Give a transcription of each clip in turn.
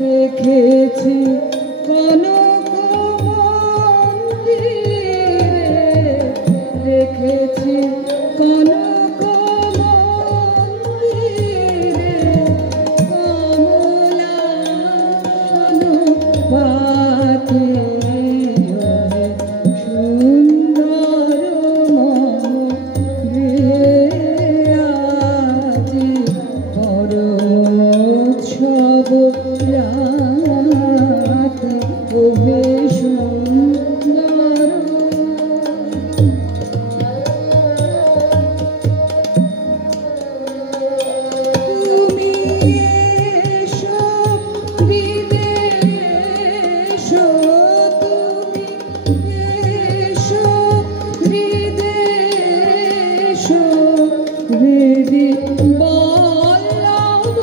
দেখেছি কনক মন্দিরে, দেখেছি কনক মন্দিরে কমলাসন পাতে সুন্দর মম গৃহে আজি পরমোৎসব রাতে ওহে সুন্দর। তুমি এসো বিদেশো, তুমি এসো বিদেশো, হৃদি বল্লভ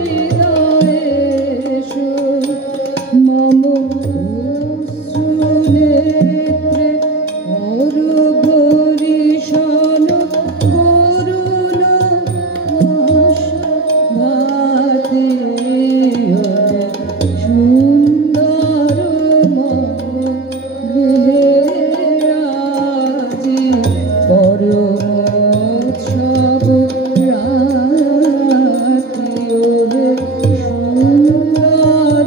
হৃদয়েষু মম অশ্রুনেত্রে অরুভরিষণ করুণ ভাতে সুন্দর মম গৃহে আজি পরমোৎসব রাতি ওহে সুন্দর।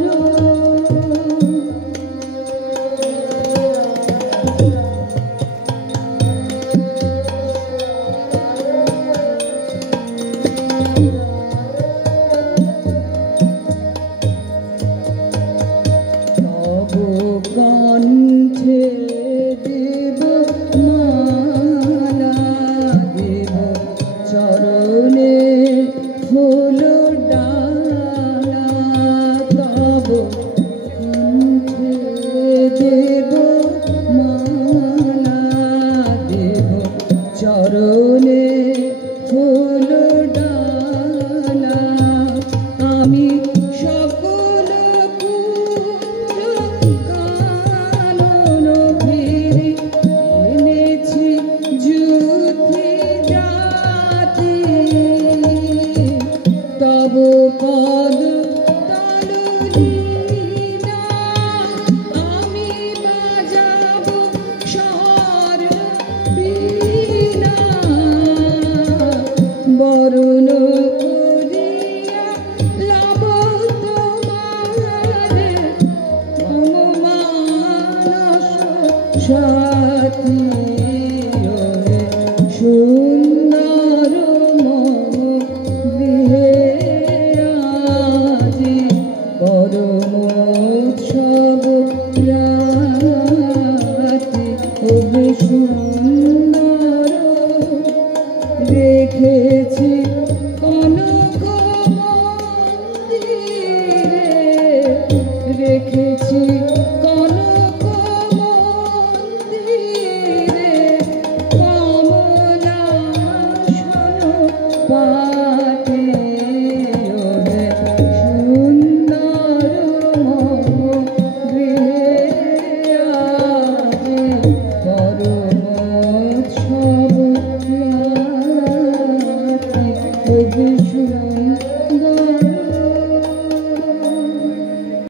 তব কণ্ঠে দেব মালা, দেব চরণে ফুল ডালা, তব কণ্ঠে দেব মালা, দেব চরণে ফুল ডালা, আমি সকল কুঞ্জ কানন ফিরি এনেছি যুথি জাতি, তব পদ তলুলীলা আমি বাজাব স্বর্ণ বীণা, বরণ করিয়া লব তোমারে মম মানস সাথী ওহে সুন্দর মম গৃহে আজি পরমোৎসব রাতি ওহে সুন্দর।